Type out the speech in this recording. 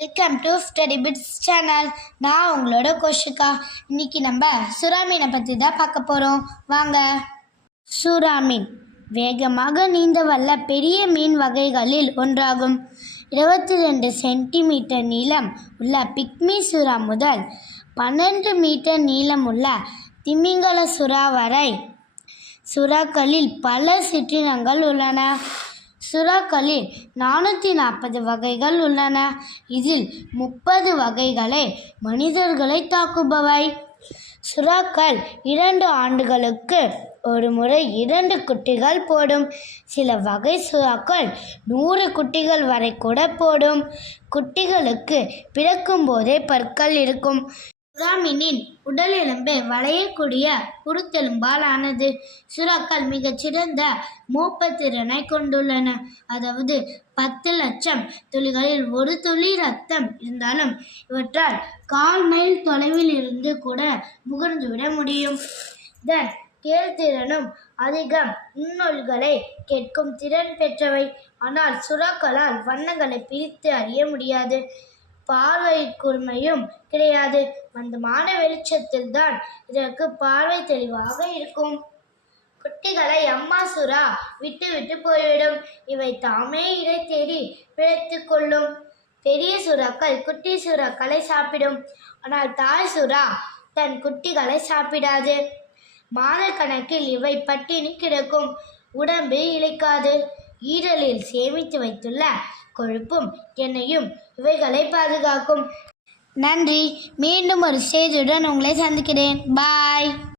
Welcome to study bits channel. நான் உங்களோட கோஷிகா. இன்னைக்கு நம்ம சுறா மீனை பற்றி தான் பார்க்க போகிறோம். வாங்க. சுறா மீன் வேகமாக நீந்த வல்ல பெரிய மீன் வகைகளில் ஒன்றாகும். 22 சென்டிமீட்டர் நீளம் உள்ள பிக்மி சுறா முதல் 12 மீட்டர் நீளம் உள்ள திமிங்கல சுறா வரை சுறாக்களில் பல சிற்றினங்கள் உள்ளன. சுறாக்களில் 440 வகைகள் உள்ளன. இதில் 30 வகைகளை மனிதர்களை தாக்குபவை. சுறாக்கள் 2 ஆண்டுகளுக்கு ஒரு முறை 2 குட்டிகள் போடும். சில வகை சுறாக்கள் 100 குட்டிகள் வரை கூட போடும். குட்டிகளுக்கு பிறக்கும் போதே பற்கள் இருக்கும். சுறா மீனின் உடல் எலும்பு வளையக்கூடிய குருத்தெலும்பால் ஆனது. சுறாக்கள் மிகச்சிறந்த மோப்பத்திறனை கொண்டுள்ளன. அதாவது 10 லட்சம் துளிகளில் ஒரு துளி ரத்தம் இருந்தாலும் இவற்றால் 1/4 மைல் தொலைவில் இருந்து கூட முகர்ந்துவிட முடியும். இதன் கேள்திறனும் அதிகம். நுண்ணொலிகளை கேட்கும் திறன் பெற்றவை. ஆனால் சுறாக்களால் வண்ணங்களை பிரித்து அறிய முடியாது. பார்வை கூர்மையும் கிடையாது. மந்தமான வெளிச்சத்தில் தான் இதற்கு பார்வை தெளிவாக இருக்கும். குட்டிகளை அம்மா சுறா விட்டு விட்டு போய்விடும். இவை தாமே இதை தேடி பிழைத்து கொள்ளும். பெரிய சுறாக்கள் குட்டி சுறாக்களை சாப்பிடும். ஆனால் தாய் சுறா தன் குட்டிகளை சாப்பிடாது. மாத கணக்கில் இவை பட்டினி கிடக்கும். உடம்பு இழைக்காது. ஈரலில் சேமித்து வைத்துள்ள கொழுப்பும் எண்ணெயும் இவைகளை பாதுகாக்கும். நன்றி. மீண்டும் ஒரு செய்தியுடன் உங்களை சந்திக்கிறேன். பாய்.